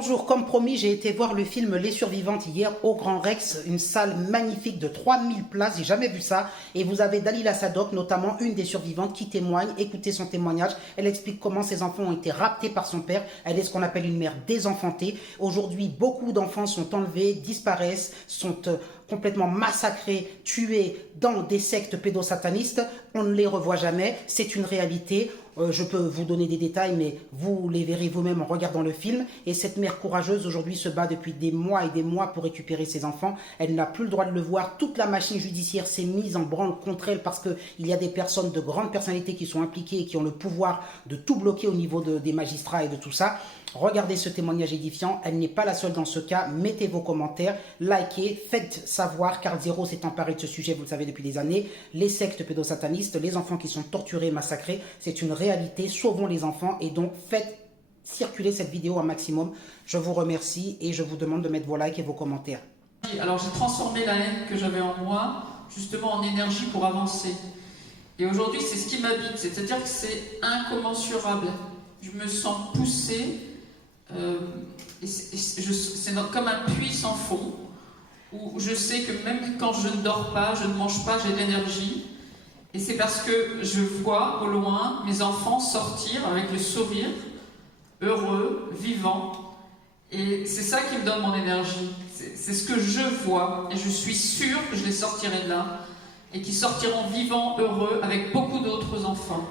Bonjour, comme promis, j'ai été voir le film Les Survivantes hier au Grand Rex, une salle magnifique de 3000 places, j'ai jamais vu ça. Et vous avez Dalila Sadok, notamment une des survivantes, qui témoigne. Écoutez son témoignage, elle explique comment ses enfants ont été raptés par son père. Elle est ce qu'on appelle une mère désenfantée. Aujourd'hui, beaucoup d'enfants sont enlevés, disparaissent, sont complètement massacrés, tués dans des sectes pédosatanistes. On ne les revoit jamais, c'est une réalité. Je peux vous donner des détails, mais vous les verrez vous-même en regardant le film. Et cette mère courageuse, aujourd'hui, se bat depuis des mois et des mois pour récupérer ses enfants. Elle n'a plus le droit de le voir. Toute la machine judiciaire s'est mise en branle contre elle parce qu'il y a des personnes de grandes personnalités qui sont impliquées et qui ont le pouvoir de tout bloquer au niveau des magistrats et de tout ça. Regardez ce témoignage édifiant, elle n'est pas la seule dans ce cas, mettez vos commentaires, likez, faites savoir, Carl Zero s'est emparé de ce sujet, vous le savez depuis des années, les sectes pédosatanistes, les enfants qui sont torturés, massacrés, c'est une réalité, sauvons les enfants et donc faites circuler cette vidéo un maximum. Je vous remercie et je vous demande de mettre vos likes et vos commentaires. Alors j'ai transformé la haine que j'avais en moi, justement en énergie pour avancer. Et aujourd'hui c'est ce qui m'habite, c'est-à-dire que c'est incommensurable. Je me sens poussée. C'est comme un puits sans fond où je sais que même quand je ne dors pas, je ne mange pas, j'ai de l'énergie et c'est parce que je vois au loin mes enfants sortir avec le sourire, heureux, vivants et c'est ça qui me donne mon énergie, c'est ce que je vois et je suis sûre que je les sortirai de là et qu'ils sortiront vivants, heureux avec beaucoup d'autres enfants.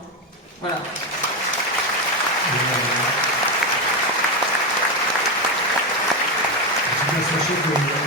Voilà. Sachez que